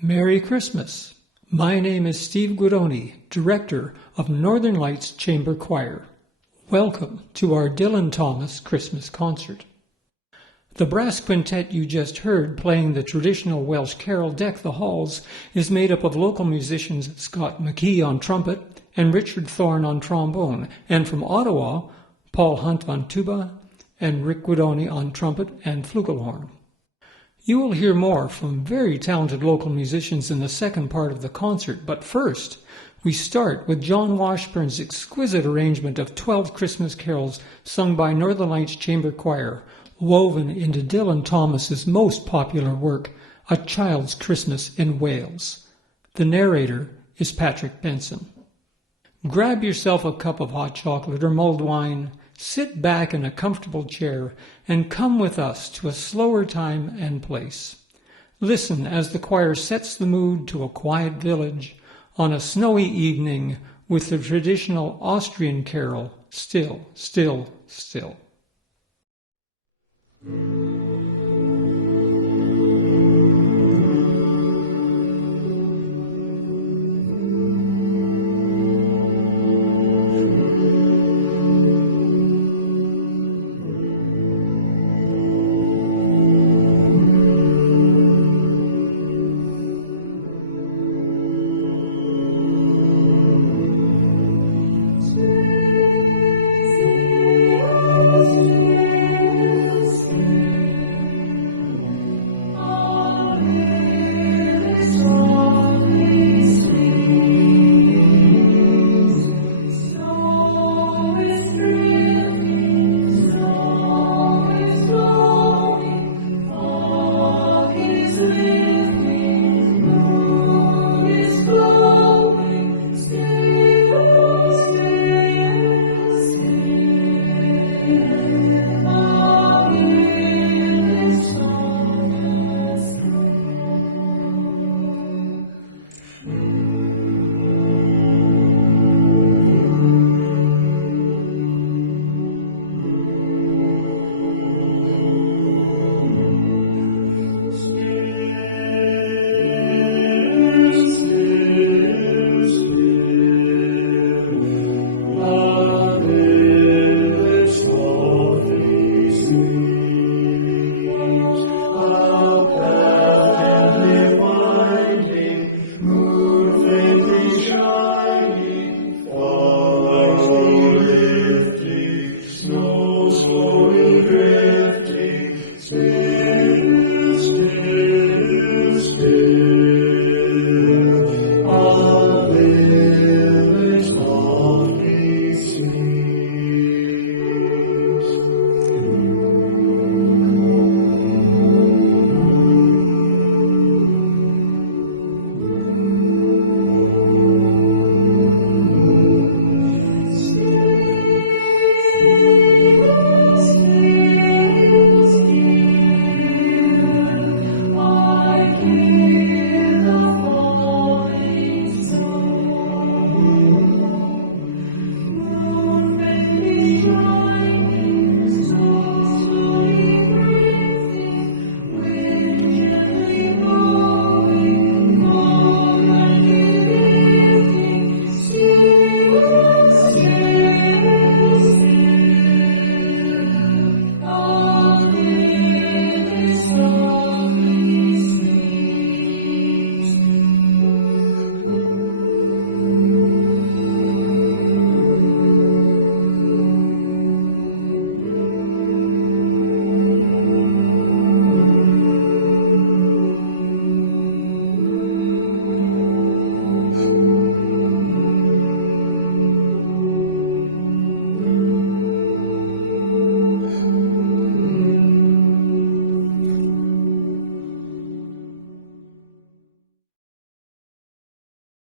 Merry Christmas. My name is Steve Guidone, Director of Northern Lights Chamber Choir. Welcome to our Dylan Thomas Christmas concert. The brass quintet you just heard playing the traditional Welsh carol Deck the Halls is made up of local musicians Scott McKee on trumpet and Richard Thorne on trombone, and from Ottawa, Paul Hunt on tuba and Rick Guidone on trumpet and flugelhorn. You will hear more from very talented local musicians in the second part of the concert, but first, we start with Jon Washburn's exquisite arrangement of 12 Christmas carols sung by Northern Lights Chamber Choir, woven into Dylan Thomas's most popular work, A Child's Christmas in Wales. The narrator is Patrick Benson. Grab yourself a cup of hot chocolate or mulled wine, sit back in a comfortable chair, and come with us to a slower time and place. Listen as the choir sets the mood to a quiet village on a snowy evening with the traditional Austrian carol, Still, Still, Still.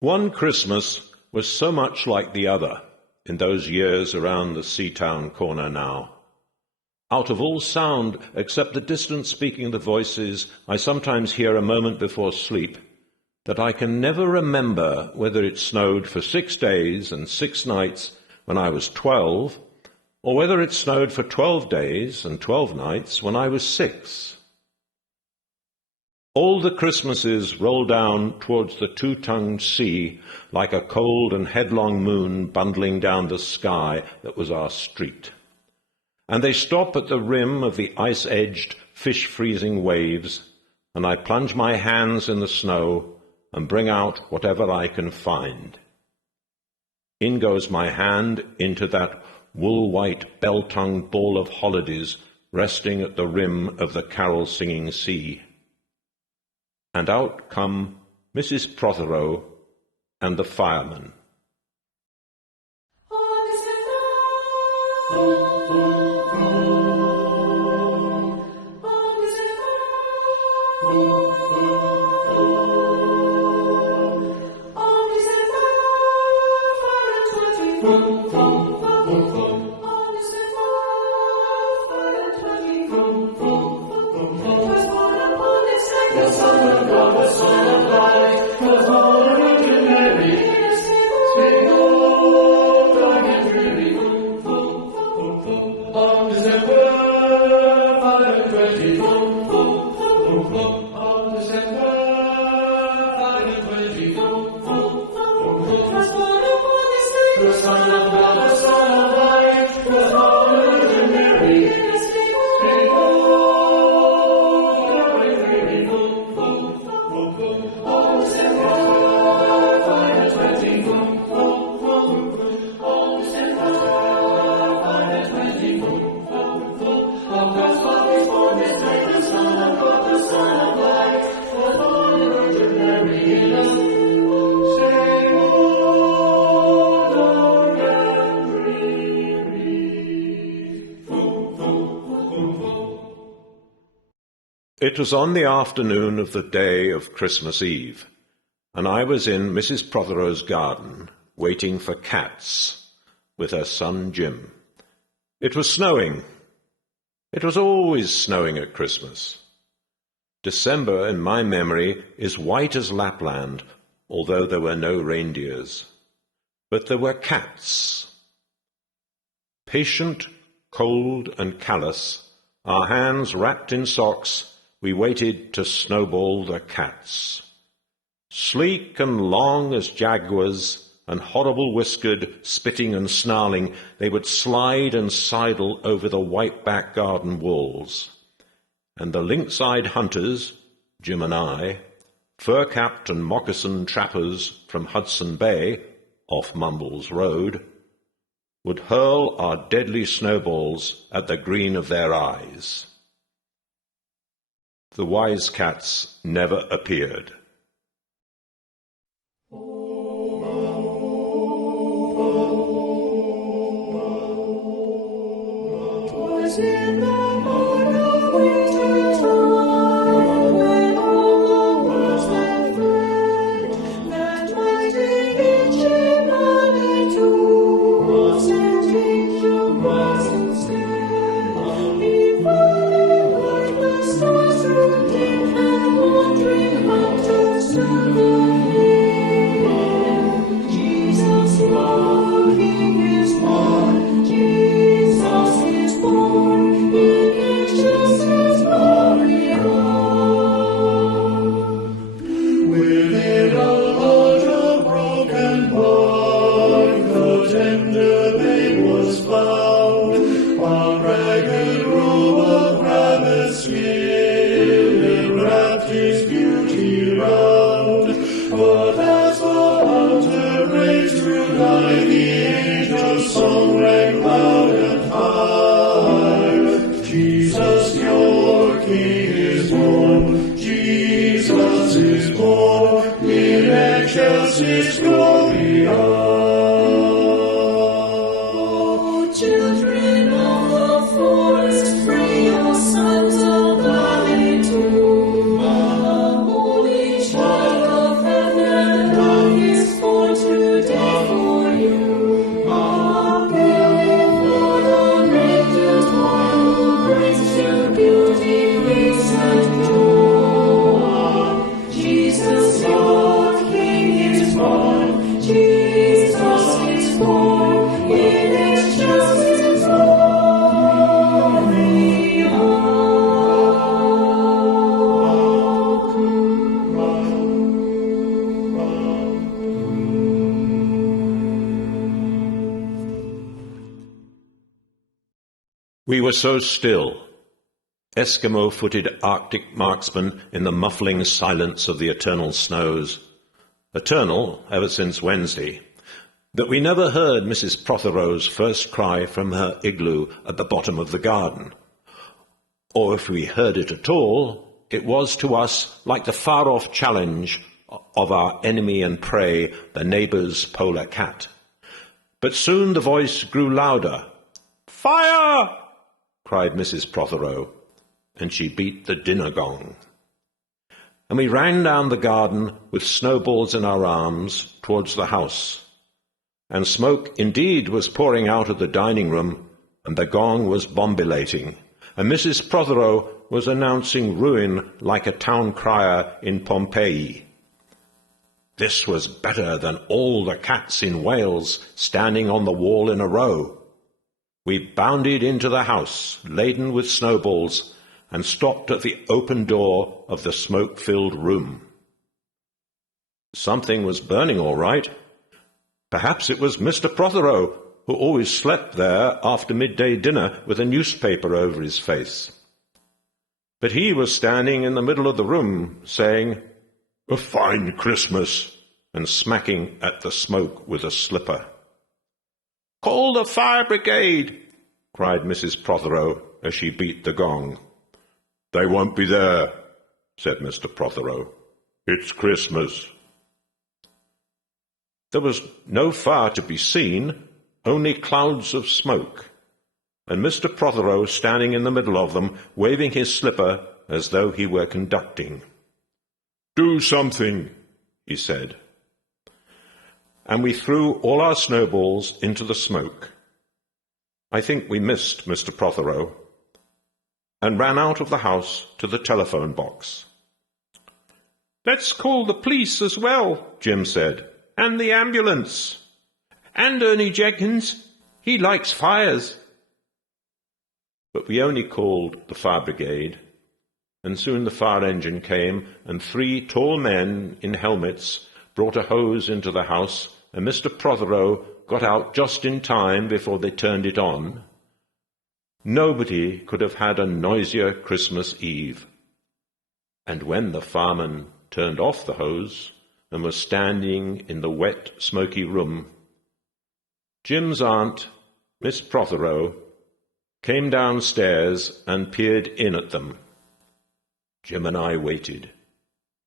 One Christmas was so much like the other in those years around the Seatown corner now. Out of all sound except the distant speaking of the voices I sometimes hear a moment before sleep, that I can never remember whether it snowed for 6 days and 6 nights when I was 12, or whether it snowed for 12 days and 12 nights when I was 6. All the Christmases roll down towards the two-tongued sea like a cold and headlong moon bundling down the sky that was our street. And they stop at the rim of the ice-edged, fish-freezing waves, and I plunge my hands in the snow and bring out whatever I can find. In goes my hand into that wool-white, bell-tongued ball of holidays resting at the rim of the carol-singing sea. And out come Mrs. Prothero and the fireman. It was on the afternoon of the day of Christmas Eve, and I was in Mrs. Prothero's garden waiting for cats with her son Jim. It was snowing. It was always snowing at Christmas. December, in my memory, is white as Lapland, although there were no reindeers. But there were cats. Patient, cold, and callous, our hands wrapped in socks, we waited to snowball the cats. Sleek and long as jaguars, and horrible-whiskered, spitting and snarling, they would slide and sidle over the white-back garden walls. And the lynx-eyed hunters, Jim and I, fur-capped and moccasined trappers from Hudson Bay, off Mumbles Road, would hurl our deadly snowballs at the green of their eyes. The wise cats never appeared. Was in the morn of winter time, when all the words that fled, that mighty ancient Manitou was sent angel was instead. Before they heard the stars rooting and wandering hunters to the hill. Jesus, the King is born. Jesus is born. In nations His glory on. Within a lodge of broken bark, the tender babe was found. A ragged robe of rabbit skin wrapped His beauty round. But as the hunter raged to die, the angel's song rang loud and high. Jesus, your King is born. Jesus is born. In excelsis Gloria. O children of the forest, free your sons of valley too. A holy child of heaven, love is born today for you. A pilgrim for the radiant one who brings to beauty, peace, and joy. Jesus, your King is born. We were so still, Eskimo-footed Arctic marksmen in the muffling silence of the eternal snows, eternal ever since Wednesday, that we never heard Mrs. Prothero's first cry from her igloo at the bottom of the garden. Or if we heard it at all, it was to us like the far-off challenge of our enemy and prey, the neighbour's polar cat. But soon the voice grew louder. "Fire!" cried Mrs. Prothero, and she beat the dinner gong. And we ran down the garden with snowballs in our arms towards the house. And smoke indeed was pouring out of the dining room, and the gong was bombilating, and Mrs. Prothero was announcing ruin like a town crier in Pompeii. This was better than all the cats in Wales standing on the wall in a row. We bounded into the house, laden with snowballs, and stopped at the open door of the smoke-filled room. Something was burning all right. Perhaps it was Mr. Prothero, who always slept there after midday dinner with a newspaper over his face. But he was standing in the middle of the room, saying, "A fine Christmas," and smacking at the smoke with a slipper. "Call the fire brigade," cried Mrs. Prothero as she beat the gong. "They won't be there," said Mr. Prothero. "It's Christmas." There was no fire to be seen, only clouds of smoke, and Mr. Prothero standing in the middle of them, waving his slipper as though he were conducting. "Do something," he said. And we threw all our snowballs into the smoke. I think we missed Mr. Prothero, and ran out of the house to the telephone box. "Let's call the police as well," Jim said, "and the ambulance. And Ernie Jenkins. He likes fires." But we only called the fire brigade, and soon the fire engine came, and 3 tall men in helmets brought a hose into the house, and Mr. Prothero got out just in time before they turned it on. Nobody could have had a noisier Christmas Eve. And when the fireman turned off the hose and was standing in the wet, smoky room, Jim's aunt, Miss Prothero, came downstairs and peered in at them. Jim and I waited,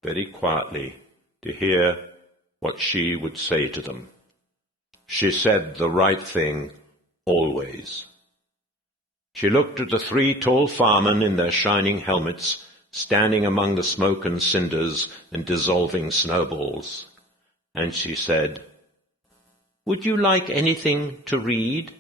very quietly, to hear what she would say to them. She said the right thing, always. She looked at the 3 tall firemen in their shining helmets, standing among the smoke and cinders and dissolving snowballs, and she said, "Would you like anything to read?"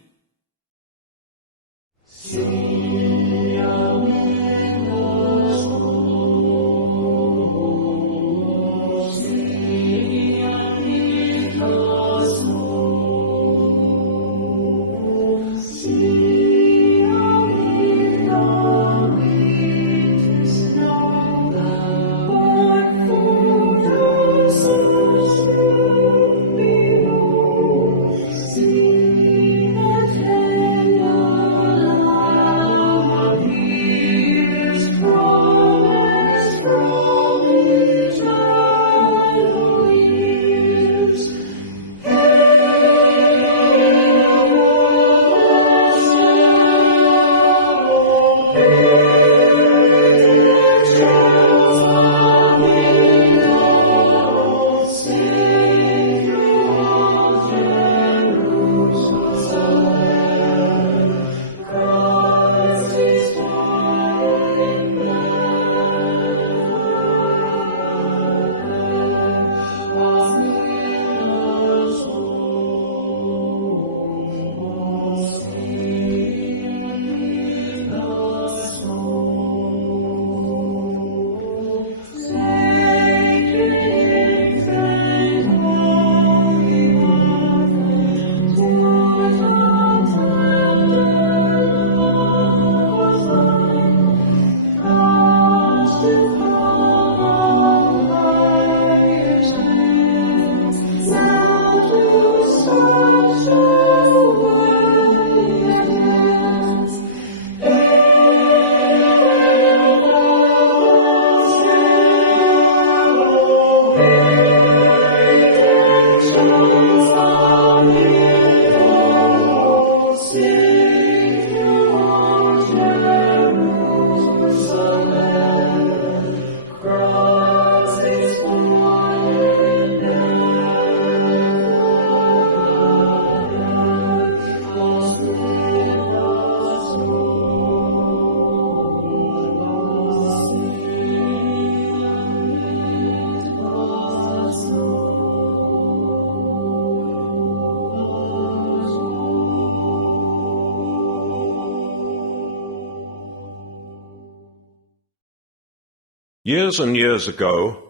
Years and years ago,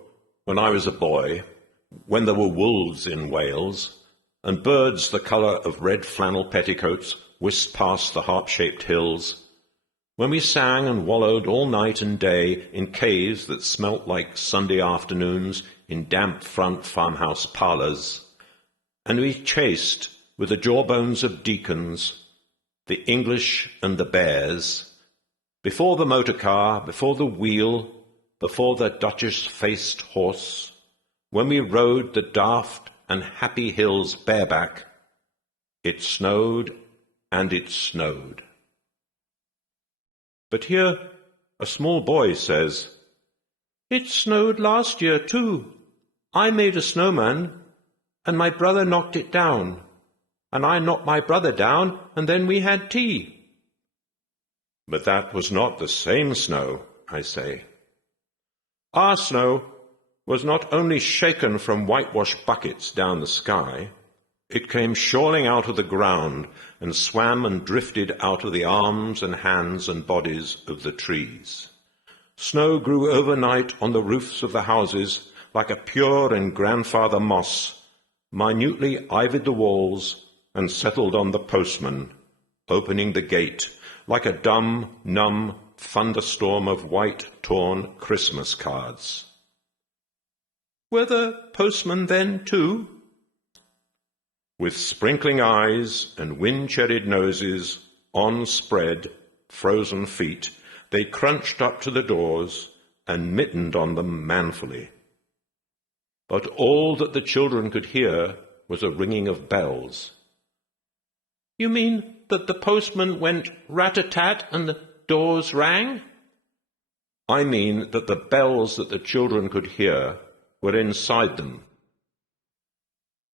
when I was a boy, when there were wolves in Wales, and birds the colour of red flannel petticoats whisked past the harp-shaped hills, when we sang and wallowed all night and day in caves that smelt like Sunday afternoons in damp front farmhouse parlours, and we chased, with the jawbones of deacons, the English and the bears, before the motor car, before the wheel, before the duchess-faced horse, when we rode the daft and happy hills bareback, it snowed and it snowed. But here a small boy says, "It snowed last year too. I made a snowman, and my brother knocked it down, and I knocked my brother down, and then we had tea." But that was not the same snow, I say. Our snow was not only shaken from whitewash buckets down the sky, it came shawling out of the ground and swam and drifted out of the arms and hands and bodies of the trees. Snow grew overnight on the roofs of the houses like a pure and grandfather moss, minutely ivied the walls and settled on the postman, opening the gate like a dumb, numb thunderstorm of white, torn Christmas cards. Were the postmen then too? With sprinkling eyes and wind-cherried noses, on spread, frozen feet, they crunched up to the doors and mittened on them manfully. But all that the children could hear was a ringing of bells. "You mean that the postman went rat-a-tat and the doors rang?" "I mean that the bells that the children could hear were inside them."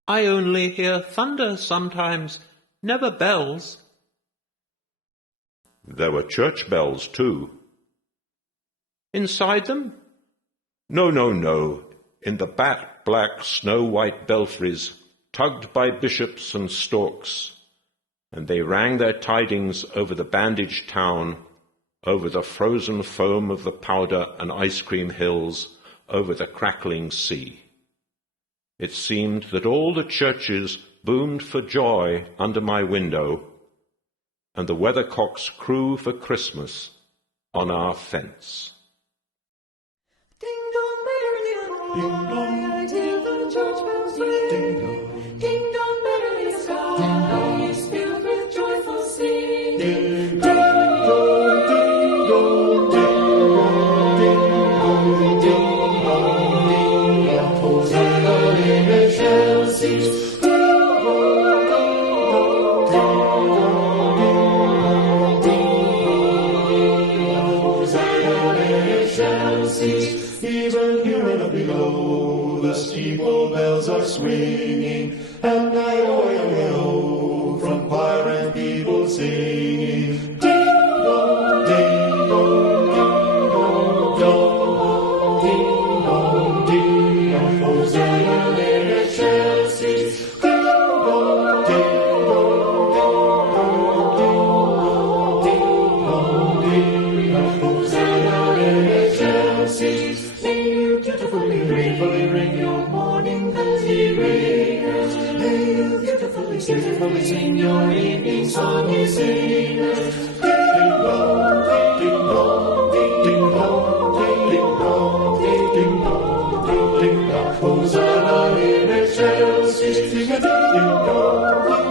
"I only hear thunder sometimes, never bells." "There were church bells too." "Inside them?" No, in the bat-black snow-white belfries, tugged by bishops and storks, and they rang their tidings over the bandaged town, over the frozen foam of the powder and ice-cream hills, over the crackling sea. It seemed that all the churches boomed for joy under my window, and the weathercocks crew for Christmas on our fence. Ding dong, merrily on Ding dong, till the church bells ring. ding dong, Ding dong, merrily sky is filled with joyful singing. ding dong, ding dong, ding dong, ding dong, ding dong, ding dong, Hosanna in excelsis. Ding dong, ding dong, ding dong, ding dong, Hosanna in excelsis. Even here and below, the steeple bells are swinging, and I-oh, from choir and people singing. Ding dong, ding dong, ding dong, dong, ding dong, ding dong, Hosanna in excelsis. Ding dong, ding dong, ding dong, ding dong, Hosanna in excelsis. May you dutifully, gratefully ring your morning bells, ye ringers. May you beautifully sing your evening song, ye singers. Ding dong, ding dong, ding dong, ding dong, ding dong, ding dong, Hosanna in excelsis. Ding dong,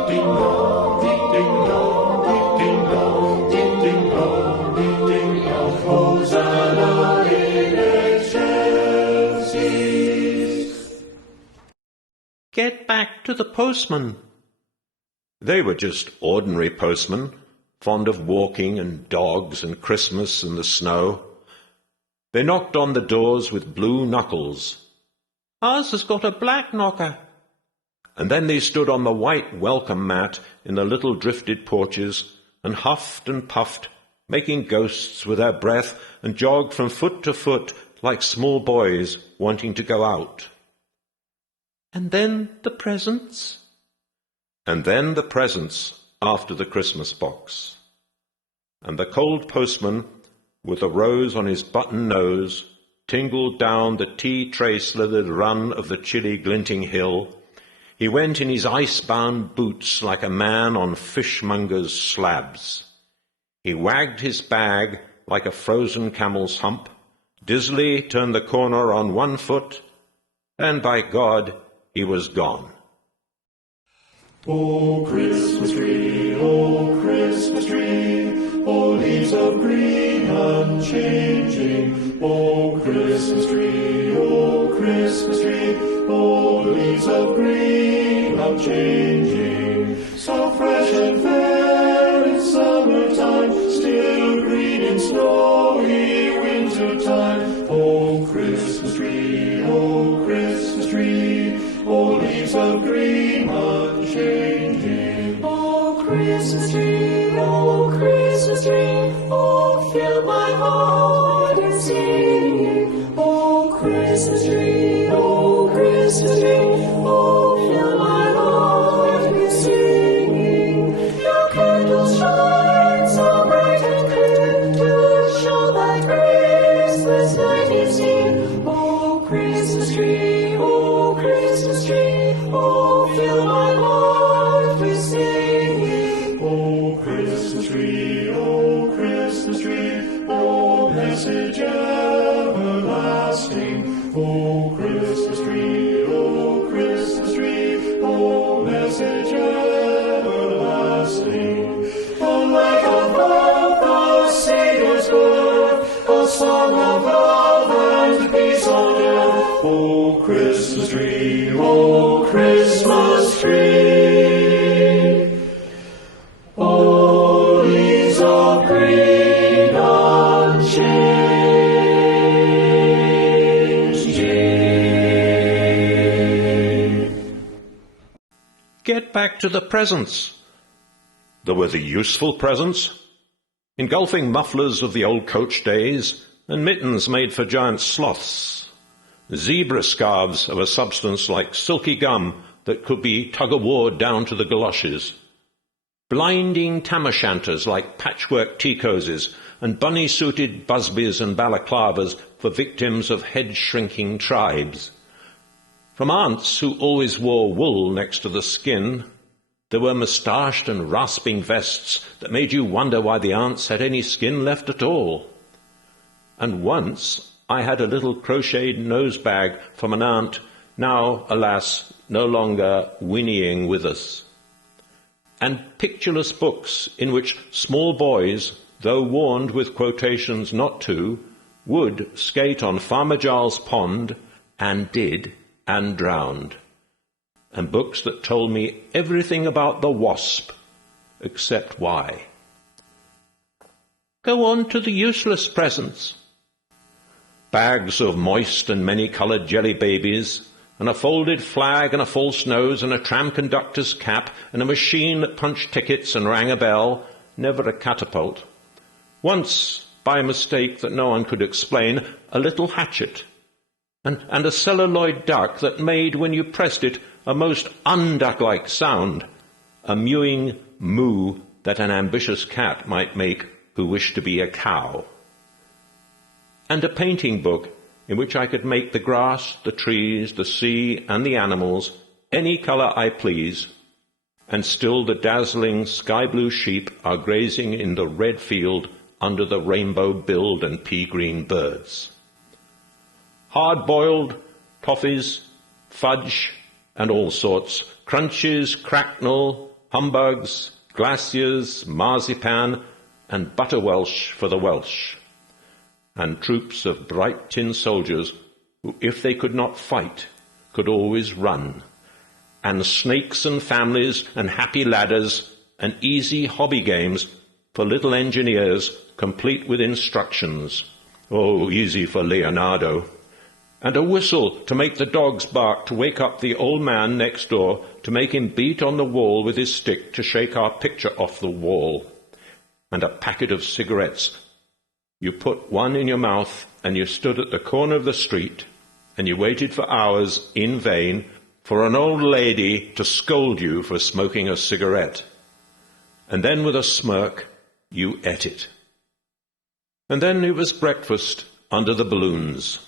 ding dong, ding dong, ding dong, ding dong, ding dong, Hosanna in excelsis. Get back to the postman. They were just ordinary postmen, fond of walking and dogs and Christmas and the snow. They knocked on the doors with blue knuckles. "Ours has got a black knocker." And then they stood on the white welcome mat in the little drifted porches and huffed and puffed, making ghosts with their breath, and jogged from foot to foot like small boys wanting to go out. And then the presents. And then the presents after the Christmas box. And the cold postman, with a rose on his button nose, tingled down the tea-tray-slithered run of the chilly glinting hill, he went in his ice-bound boots like a man on fishmonger's slabs. He wagged his bag like a frozen camel's hump, dizzily turned the corner on one foot, and by God, he was gone. O Christmas tree, O Christmas tree, O leaves of green unchanging. O Christmas tree, O Christmas tree, O leaves of green unchanging. So fresh and fair in summertime, still green in snowy wintertime. O Christmas tree, O Christmas tree, O leaves of green unchanging. O Christmas tree, O Christmas tree, oh, fill my heart with singing. O Christmas tree, O Christmas tree, oh, fill my heart with singing. Your candles shine so bright and clear to show that Christmas night is here. O Christmas tree, O Christmas tree, oh, fill my heart with singing. O Christmas tree, O Christmas tree, O message everlasting. O Christmas tree, O Christmas tree, O message everlasting. O light of love, the Saviour's birth, a song of love and peace on earth. O Christmas tree, O Christmas tree, O leaves of green unchanging. Get back to the presents. There were the useful presents, engulfing mufflers of the old coach days and mittens made for giant sloths, zebra scarves of a substance like silky gum that could be tug-of-war down to the galoshes, blinding tam-o'-shanters like patchwork tea-cosies, and bunny-suited busbies and balaclavas for victims of head-shrinking tribes. From aunts who always wore wool next to the skin, there were moustached and rasping vests that made you wonder why the aunts had any skin left at all. And once I had a little crocheted nose bag from an aunt, now, alas, no longer whinnying with us. And pictureless books in which small boys, though warned with quotations not to, would skate on Farmer Giles Pond, and did, and drowned. And books that told me everything about the wasp, except why. Go on to the useless presents. Bags of moist and many-coloured jelly babies, and a folded flag and a false nose and a tram conductor's cap and a machine that punched tickets and rang a bell, never a catapult. Once, by mistake that no one could explain, a little hatchet, and a celluloid duck that made, when you pressed it, a most unduck-like sound, a mewing moo that an ambitious cat might make who wished to be a cow. And a painting book in which I could make the grass, the trees, the sea, and the animals any colour I please, and still the dazzling sky-blue sheep are grazing in the red field under the rainbow-billed and pea-green birds. Hard-boiled, toffees, fudge, and all sorts, crunches, cracknel, humbugs, glaciers, marzipan, and butterwelsh for the Welsh, and troops of bright tin soldiers who, if they could not fight, could always run, and snakes and families and happy ladders and easy hobby games for little engineers complete with instructions. Oh, easy for Leonardo. And a whistle to make the dogs bark to wake up the old man next door, to make him beat on the wall with his stick to shake our picture off the wall. And a packet of cigarettes. You put one in your mouth and you stood at the corner of the street and you waited for hours in vain for an old lady to scold you for smoking a cigarette. And then with a smirk, you ate it. And then it was breakfast under the balloons.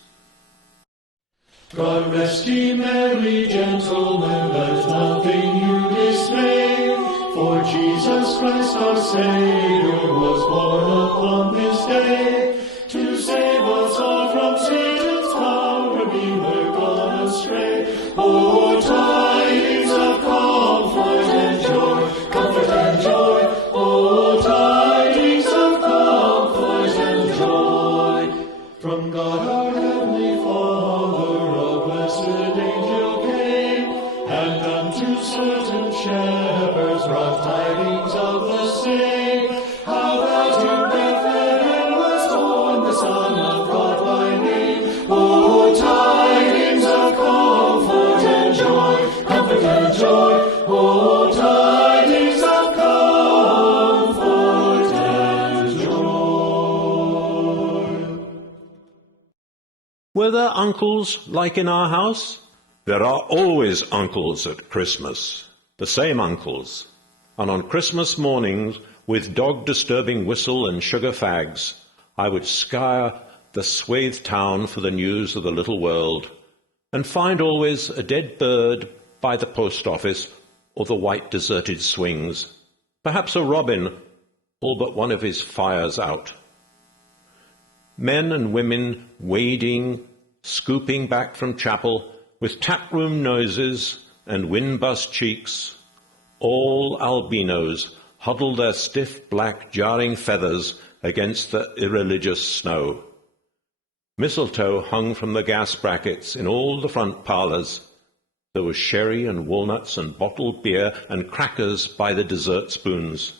God rest ye merry gentlemen, let nothing you dismay, for Jesus Christ our Saviour was born upon this day, to save us all from Satan's power, we were gone astray. O tidings of comfort and joy, comfort and joy, O tidings of comfort and joy, from God our heavenly Father, a blessed angel came, and unto certain shepherds brought tidings of the same, how that in Bethlehem was born the Son of God by name. O tidings of comfort and joy, comfort and joy, O tidings of comfort and joy. Were there uncles like in our house? There are always uncles at Christmas, the same uncles. And on Christmas mornings, with dog-disturbing whistle and sugar fags, I would scour the swathed town for the news of the little world, and find always a dead bird by the post office or the white deserted swings, perhaps a robin, all but one of his fires out. Men and women wading, scooping back from chapel, with taproom noses and wind-bust cheeks, all albinos huddled their stiff black jarring feathers against the irreligious snow. Mistletoe hung from the gas brackets in all the front parlours. There was sherry and walnuts and bottled beer and crackers by the dessert spoons,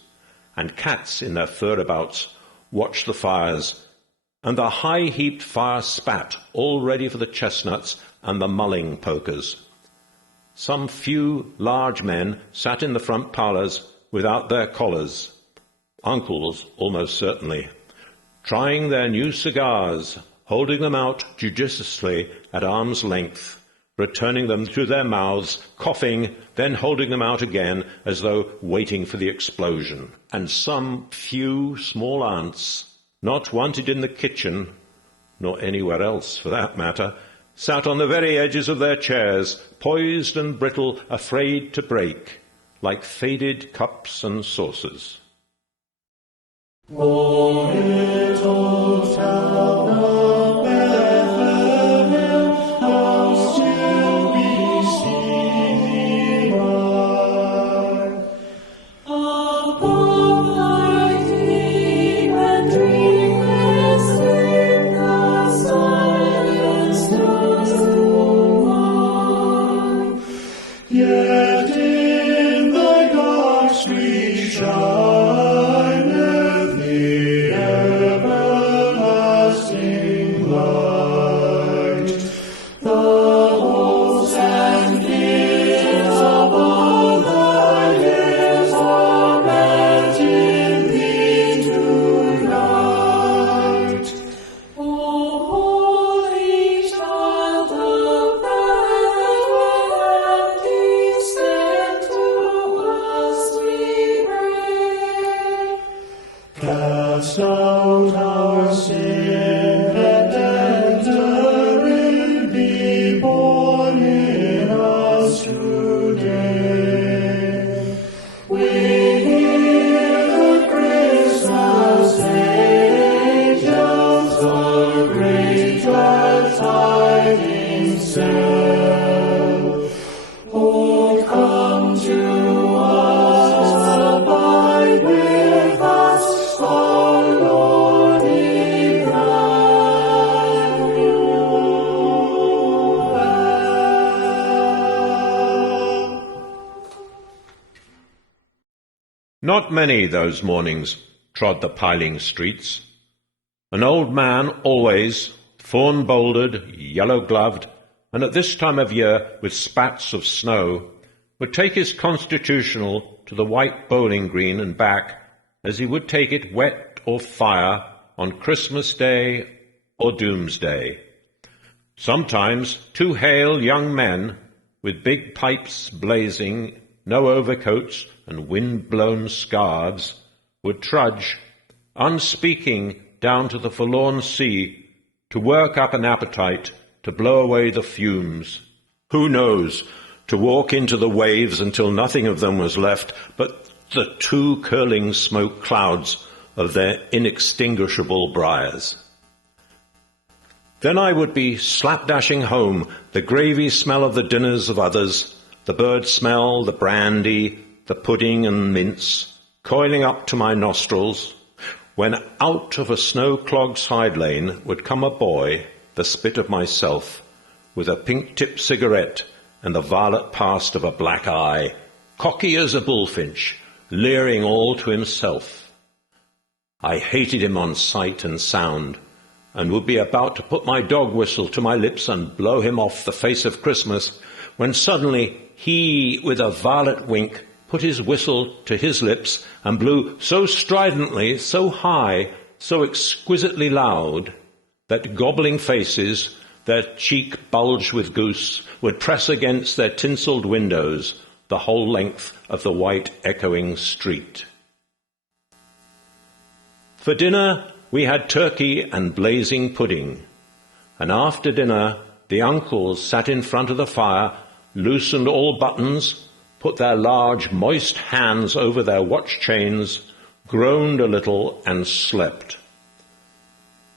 and cats in their furabouts watched the fires, and the high-heaped fire spat, all ready for the chestnuts and the mulling pokers. Some few large men sat in the front parlours without their collars, uncles almost certainly, trying their new cigars, holding them out judiciously at arm's length, returning them to their mouths, coughing, then holding them out again as though waiting for the explosion. And some few small aunts, not wanted in the kitchen, nor anywhere else for that matter, sat on the very edges of their chairs, poised and brittle, afraid to break, like faded cups and saucers. O little town of Bethlehem, how still we see thee rise. Above thy deep and dreamless sleep, the silence does go by. Yet in thy dark street shineth the everlasting light. The hosts and kings of all thy hills are met in thee tonight. O holy child of Bethlehem, descend to us, we pray. Cast out our sin and enter in, be born in us today. We hear the Christmas angels, the great glad tidings tell. Oh, come to us, abide with us, our Lord Emmanuel. Not many those mornings trod the piling streets. An old man always, fawn-bouldered, yellow-gloved, and at this time of year with spats of snow, would take his constitutional to the white bowling green and back as he would take it wet or fire on Christmas Day or Doomsday. Sometimes two hale young men, with big pipes blazing, no overcoats and wind-blown scarves, would trudge, unspeaking, down to the forlorn sea to work up an appetite to blow away the fumes. Who knows, to walk into the waves until nothing of them was left but the two curling smoke clouds of their inextinguishable briars. Then I would be slapdashing home, the gravy smell of the dinners of others, the bird smell, the brandy, the pudding and mince, coiling up to my nostrils, when out of a snow-clogged side lane would come a boy, the spit of myself, with a pink-tipped cigarette and the violet past of a black eye, cocky as a bullfinch, leering all to himself. I hated him on sight and sound, and would be about to put my dog whistle to my lips and blow him off the face of Christmas, when suddenly he, with a violet wink, put his whistle to his lips and blew so stridently, so high, so exquisitely loud, that gobbling faces, their cheek bulged with goose, would press against their tinselled windows the whole length of the white echoing street. For dinner we had turkey and blazing pudding, and after dinner the uncles sat in front of the fire, loosened all buttons, put their large moist hands over their watch chains, groaned a little and slept.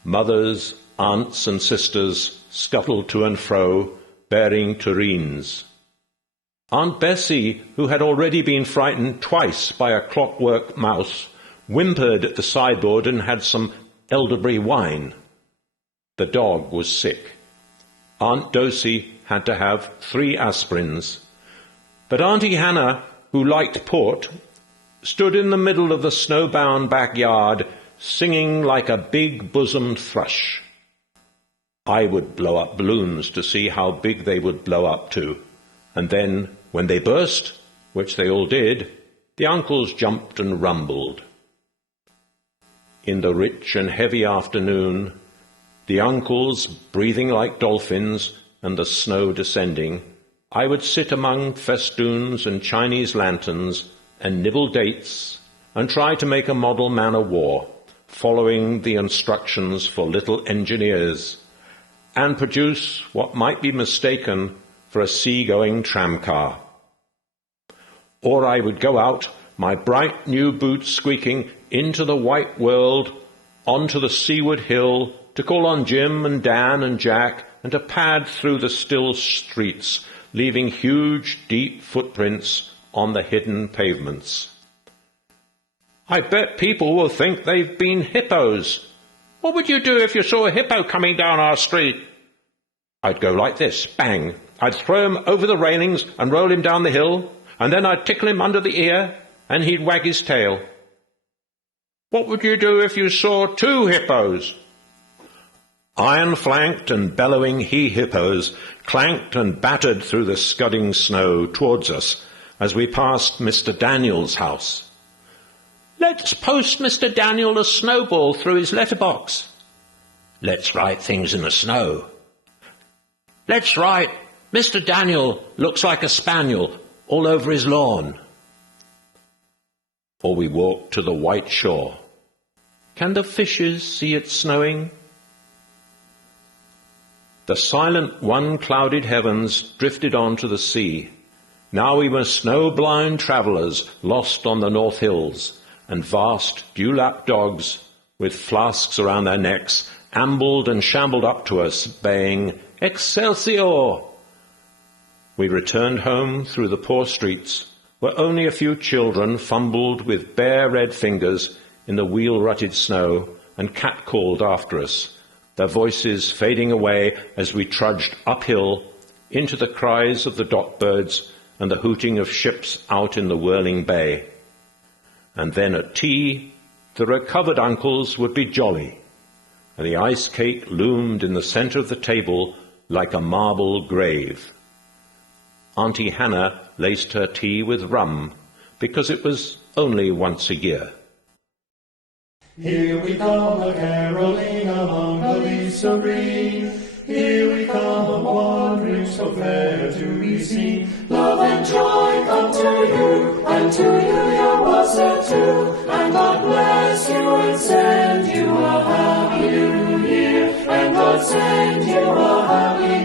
Mothers, aunts and sisters scuttled to and fro, bearing tureens. Aunt Bessie, who had already been frightened twice by a clockwork mouse, whimpered at the sideboard and had some elderberry wine. The dog was sick. Aunt Dosey had to have 3 aspirins. But Auntie Hannah, who liked port, stood in the middle of the snowbound backyard, singing like a big-bosomed thrush. I would blow up balloons to see how big they would blow up to, and then, when they burst, which they all did, the uncles jumped and rumbled. In the rich and heavy afternoon, the uncles breathing like dolphins and the snow descending, I would sit among festoons and Chinese lanterns and nibble dates and try to make a model man-of-war, following the instructions for little engineers, and produce what might be mistaken for a sea-going tramcar. Or I would go out, my bright new boots squeaking, into the white world, onto the seaward hill, to call on Jim and Dan and Jack, and to pad through the still streets, leaving huge, deep footprints on the hidden pavements. I bet people will think they've been hippos. What would you do if you saw a hippo coming down our street? I'd go like this, bang. I'd throw him over the railings and roll him down the hill, and then I'd tickle him under the ear, and he'd wag his tail. What would you do if you saw 2 hippos? Iron-flanked and bellowing he-hippos clanked and battered through the scudding snow towards us as we passed Mr. Daniel's house. Let's post Mr. Daniel a snowball through his letterbox. Let's write things in the snow. Let's write, Mr. Daniel looks like a spaniel all over his lawn. Or we walked to the white shore. Can the fishes see it snowing? The silent one-clouded heavens drifted on to the sea. Now we were snow-blind travellers lost on the North Hills, and vast dewlap dogs, with flasks around their necks, ambled and shambled up to us, baying, "Excelsior!" We returned home through the poor streets, where only a few children fumbled with bare red fingers in the wheel-rutted snow and catcalled after us, their voices fading away as we trudged uphill into the cries of the dock-birds and the hooting of ships out in the whirling bay. And then at tea, the recovered uncles would be jolly, and the ice cake loomed in the centre of the table like a marble grave. Auntie Hannah laced her tea with rum, because it was only once a year. Here we come a-caroling among the leaves so green. Here we come a-wandering so fair to be seen. Love and joy come to you, and to you your wassail too. And God bless you and send you a happy new year. And God send you a happy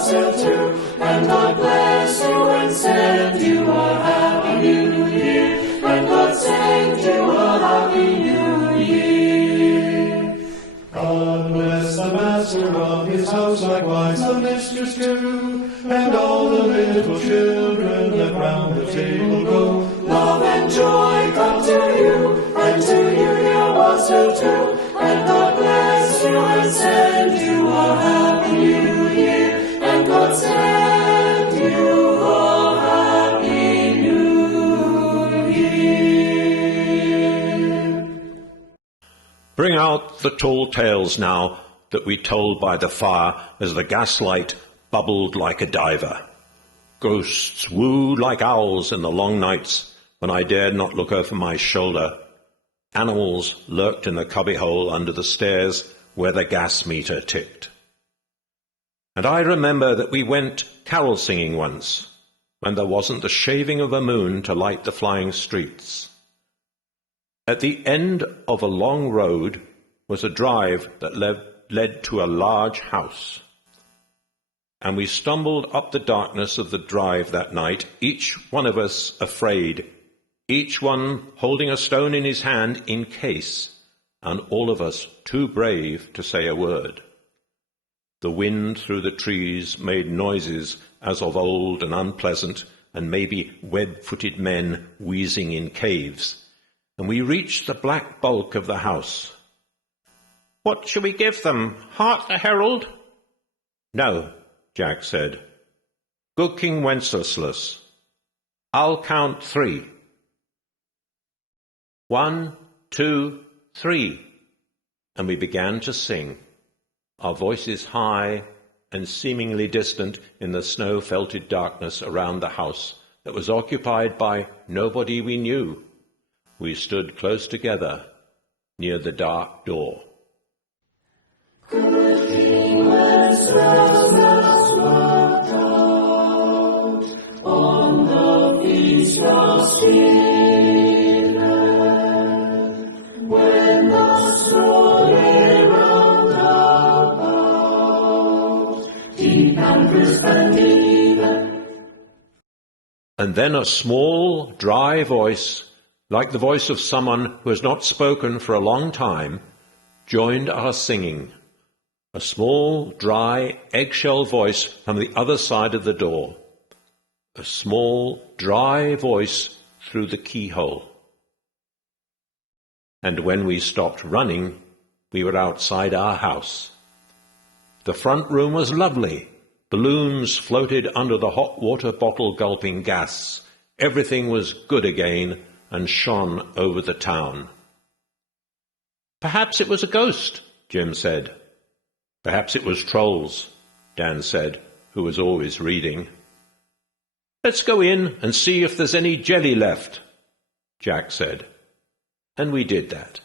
wassail too. And God bless you and send you a happy new year. And God send you a happy new year. God bless the master of his house, likewise the mistress too, and all the little children that round the table go. Love and joy come to you, and to you your wassail too. And God bless you and send you a happy new year. And God send you a happy new year. Bring out the tall tales now that we told by the fire as the gaslight bubbled like a diver. Ghosts wooed like owls in the long nights when I dared not look over my shoulder. Animals lurked in the cubbyhole under the stairs where the gas meter ticked. And I remember that we went carol singing once when there wasn't the shaving of a moon to light the flying streets. At the end of a long road was a drive that led to a large house. And we stumbled up the darkness of the drive that night, each one of us afraid, each one holding a stone in his hand in case, and all of us too brave to say a word. The wind through the trees made noises as of old and unpleasant, and maybe web-footed men wheezing in caves, and we reached the black bulk of the house. "What shall we give them? Hark the herald?" "No," Jack said. "Good King Wenceslas. I'll count 3. 1, 2, 3. And we began to sing, our voices high and seemingly distant in the snow-felted darkness around the house that was occupied by nobody we knew. We stood close together near the dark door. Good King Wenceslas walked out on the feast of Stephen, when the snow lay round about, deep and crisp and even. And then a small, dry voice, like the voice of someone who has not spoken for a long time, joined our singing. A small, dry, eggshell voice from the other side of the door. A small, dry voice through the keyhole. And when we stopped running, we were outside our house. The front room was lovely. Balloons floated under the hot water bottle gulping gas. Everything was good again and shone over the town. "Perhaps it was a ghost," Jim said. "Perhaps it was trolls," Dan said, who was always reading. "Let's go in and see if there's any jelly left," Jack said. And we did that.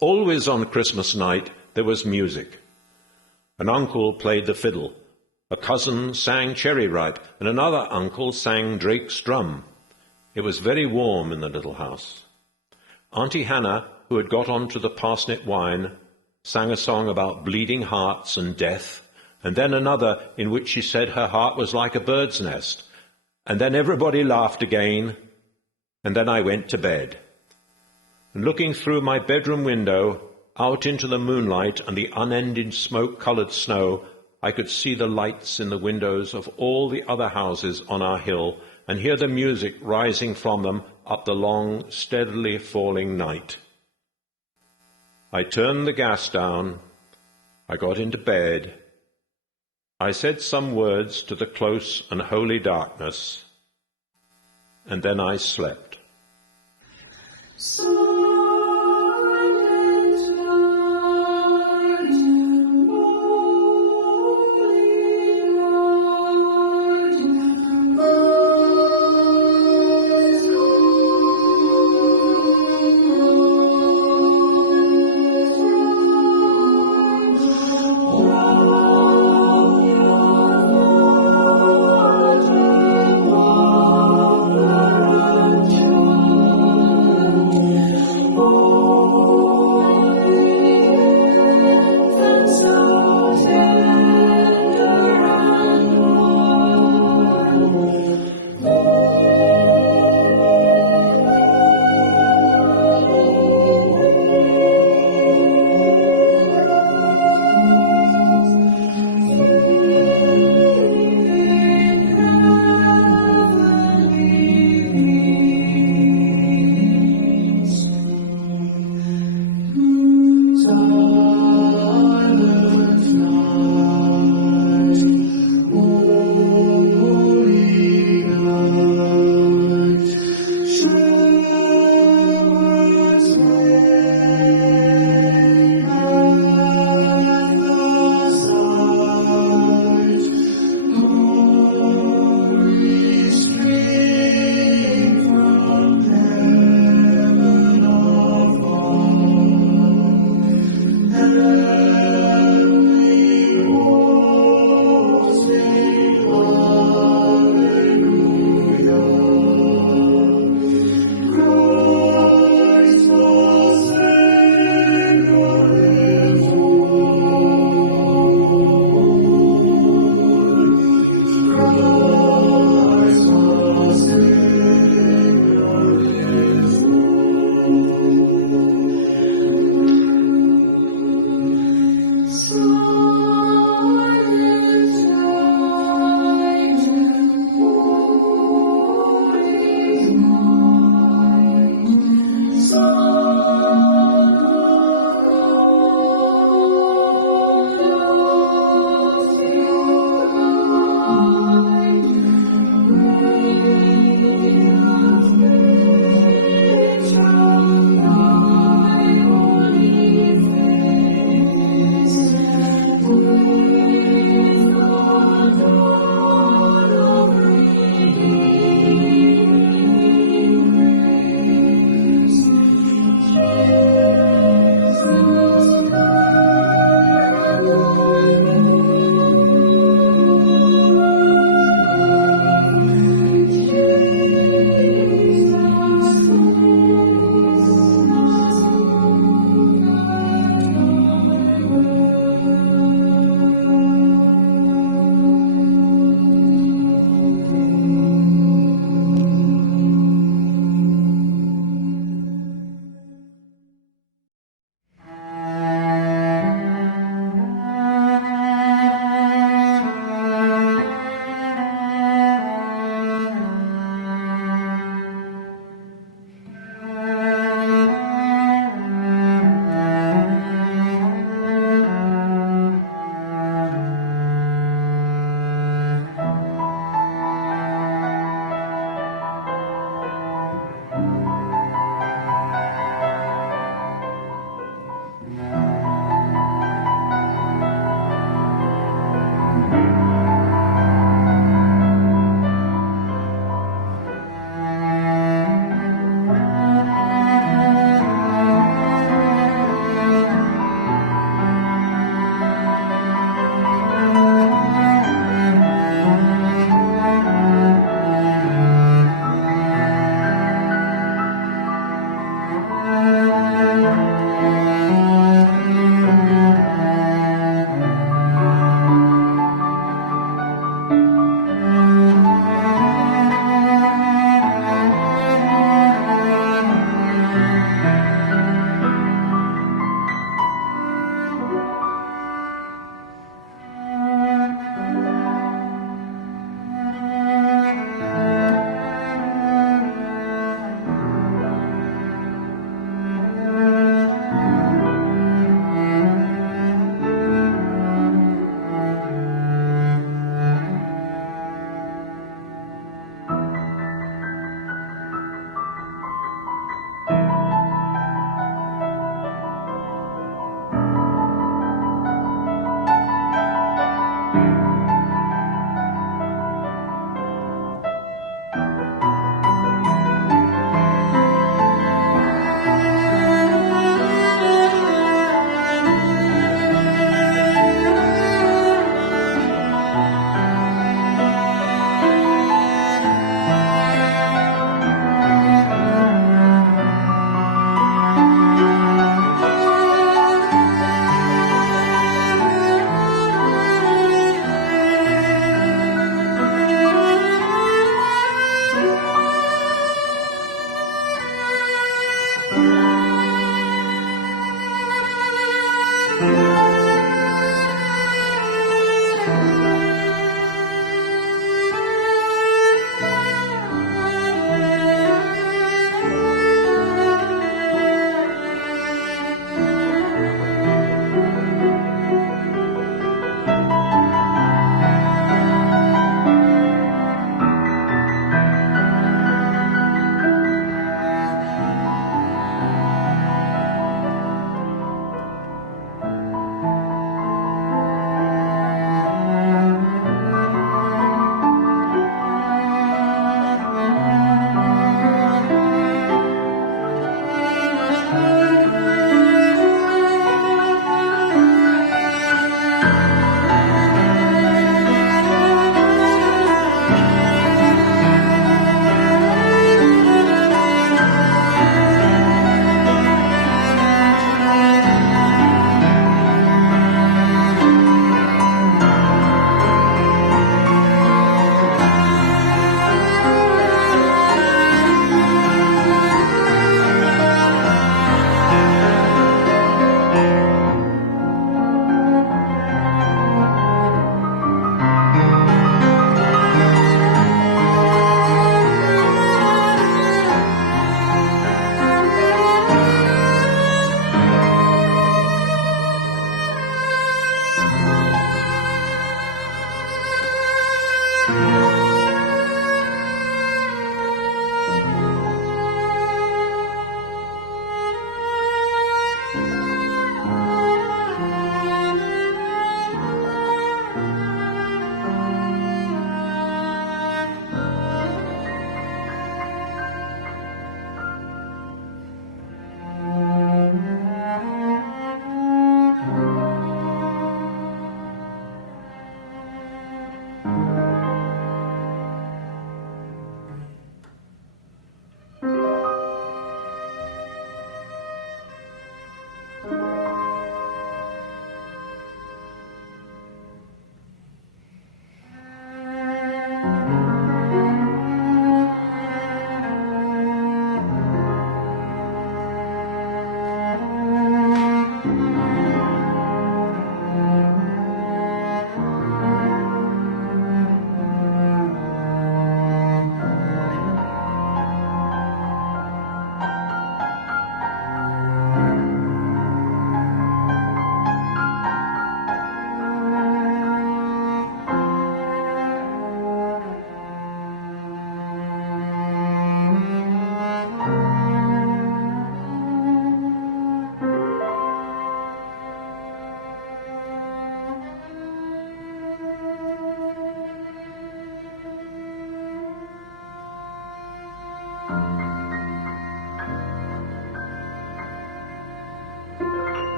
Always on Christmas night, there was music. An uncle played the fiddle, a cousin sang Cherry Ripe, and another uncle sang Drake's drum. It was very warm in the little house. Auntie Hannah, who had got on to the parsnip wine, sang a song about bleeding hearts and death, and then another in which she said her heart was like a bird's nest. And then everybody laughed again, and then I went to bed. And looking through my bedroom window, out into the moonlight and the unending smoke-coloured snow, I could see the lights in the windows of all the other houses on our hill and hear the music rising from them up the long, steadily falling night. I turned the gas down. I got into bed. I said some words to the close and holy darkness, and then I slept.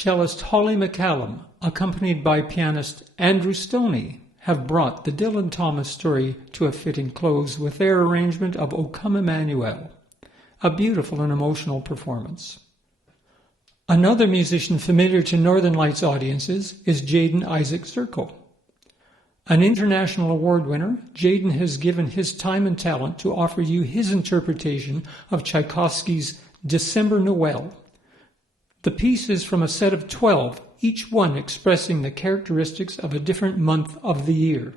cellist Holly McCallum, accompanied by pianist Andrew Stoney, have brought the Dylan Thomas story to a fitting close with their arrangement of O Come Emmanuel, a beautiful and emotional performance. Another musician familiar to Northern Lights audiences is Jaden Isaac Zirko. An international award winner, Jaden has given his time and talent to offer you his interpretation of Tchaikovsky's December Noel. The piece is from a set of 12, each one expressing the characteristics of a different month of the year.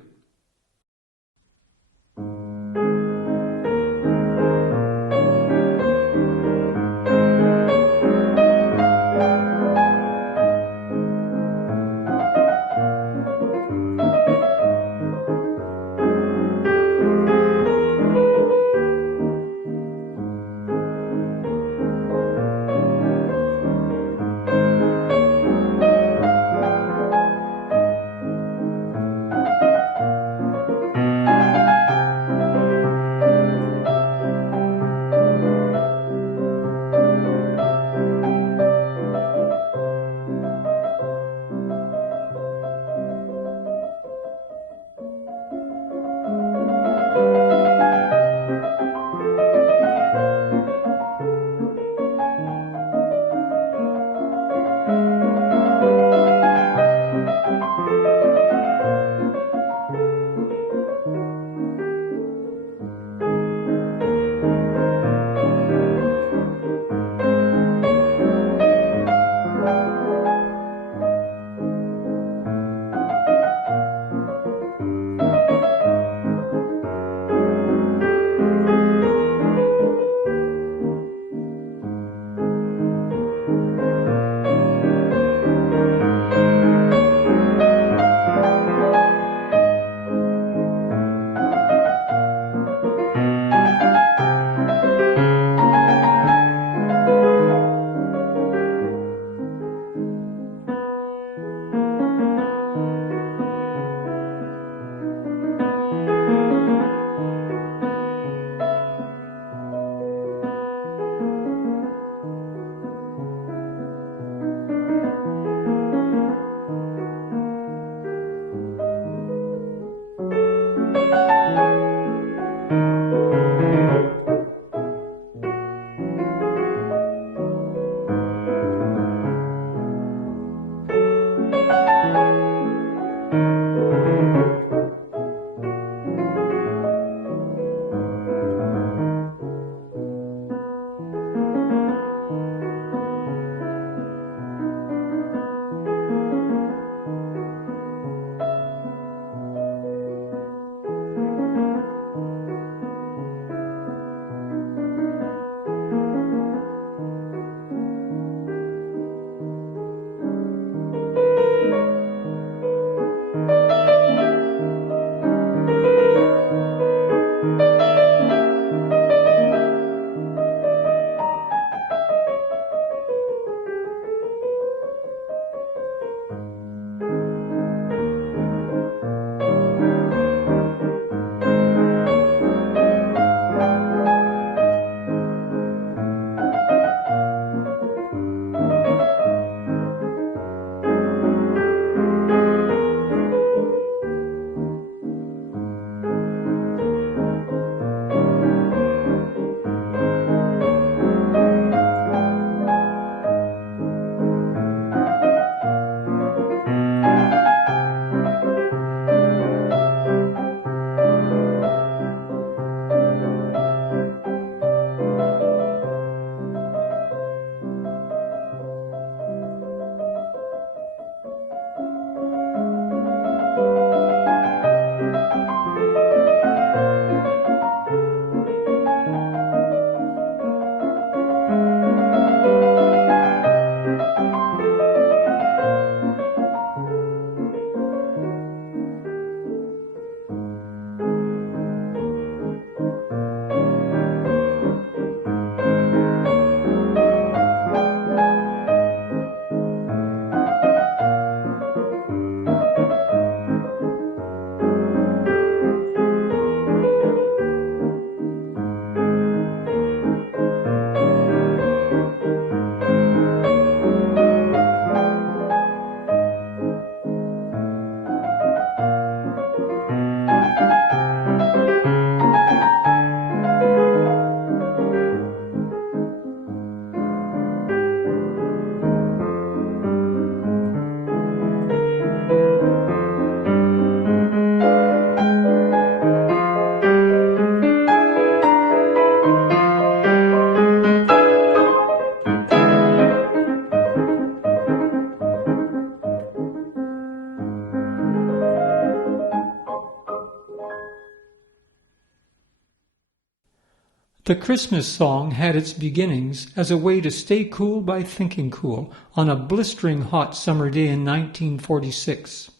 The Christmas song had its beginnings as a way to stay cool by thinking cool on a blistering hot summer day in 1946.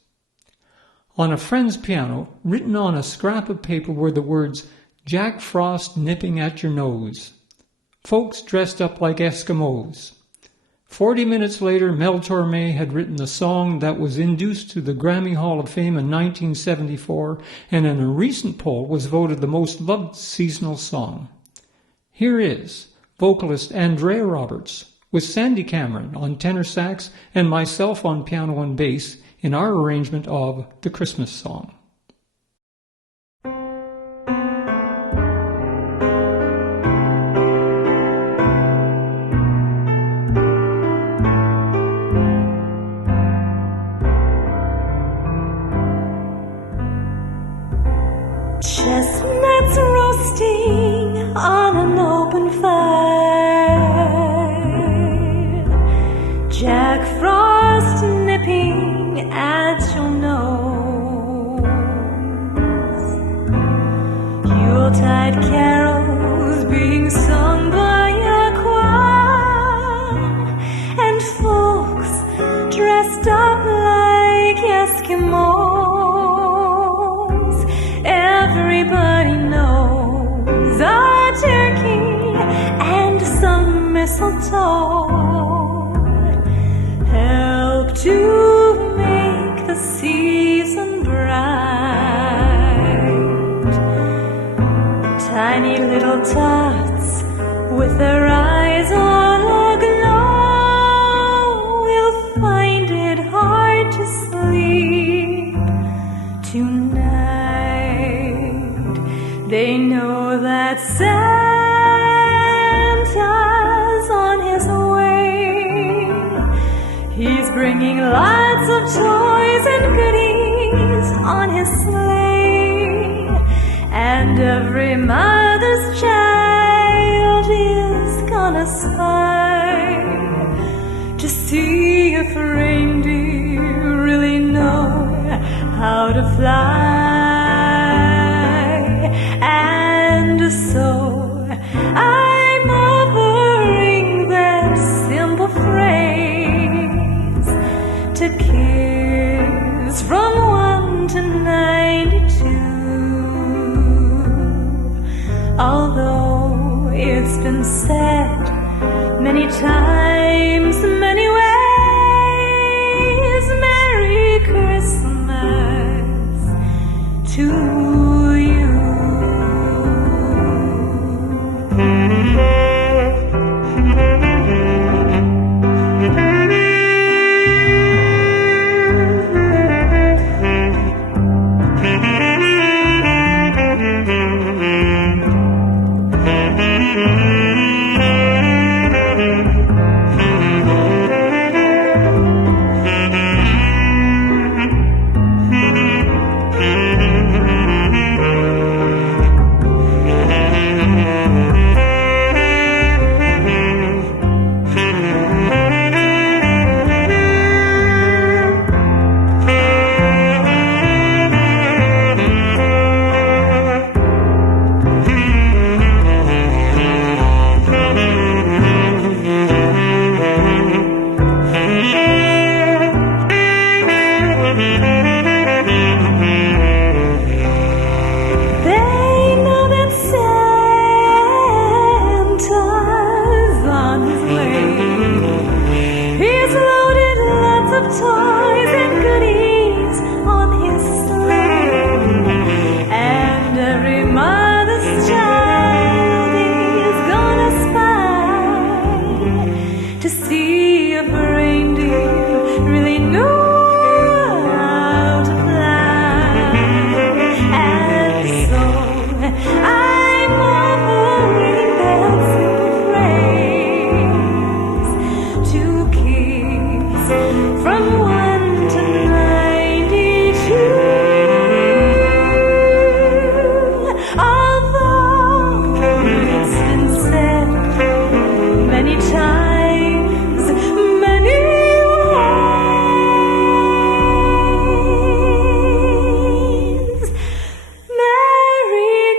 On a friend's piano, written on a scrap of paper, were the words, "Jack Frost nipping at your nose." Folks dressed up like Eskimos. 40 minutes later, Mel Torme had written the song that was induced to the Grammy Hall of Fame in 1974 and in a recent poll was voted the most loved seasonal song. Here is vocalist Andrea Roberts with Sandy Cameron on tenor sax and myself on piano and bass in our arrangement of the Christmas song. Chestnuts roasting on an open fire, Jack Frost nipping at your nose, Yuletide carols being sung by a choir, and folks dressed up like Eskimos. Everybody knows a turkey and some mistletoe help to make the season bright. Tiny little tots with their eyes all aglow will find it hard to sleep tonight. They know that Santa's on his way. He's bringing lots of toys and goodies on his sleigh. And every mother's child is gonna spy to see if reindeer really know how to fly. And so I'm offering that simple phrase to kids from 1 to 92. Although it's been said many times, many ways, Merry Christmas to you.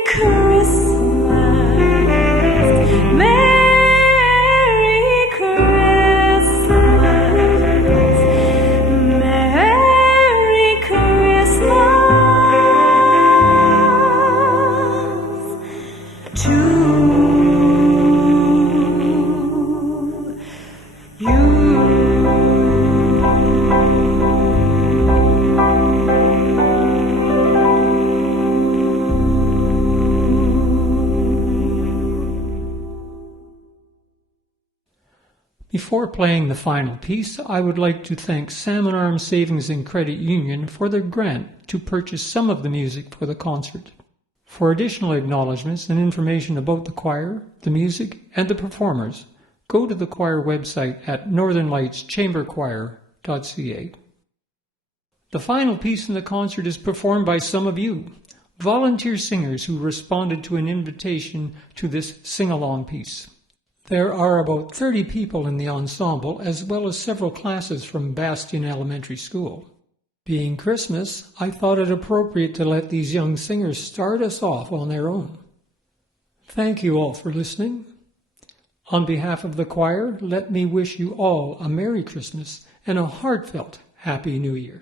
Christmas. you. Before playing the final piece, I would like to thank Salmon Arm Savings and Credit Union for their grant to purchase some of the music for the concert. For additional acknowledgements and information about the choir, the music, and the performers, go to the choir website at northernlightschamberchoir.ca. The final piece in the concert is performed by some of you, volunteer singers who responded to an invitation to this sing-along piece. There are about 30 people in the ensemble, as well as several classes from Bastion Elementary School. Being Christmas, I thought it appropriate to let these young singers start us off on their own. Thank you all for listening. On behalf of the choir, let me wish you all a Merry Christmas and a heartfelt Happy New Year.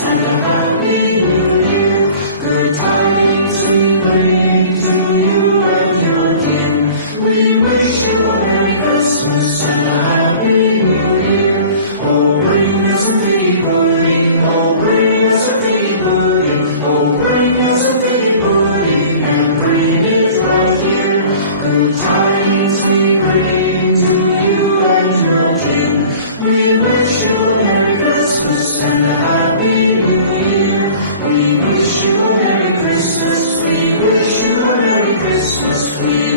And a happy new year. Good tidings we bring to you and your kin. We wish you a Merry Christmas and a Happy New Year. Oh, bring us a piggy pudding. Oh, bring us a piggy pudding. Oh, bring us a piggy pudding and bring it right here. Good tidings we bring to you and your kin. We wish you a Merry Christmas and a Happy New Year. We wish you a Merry Christmas. We wish you a Merry Christmas. We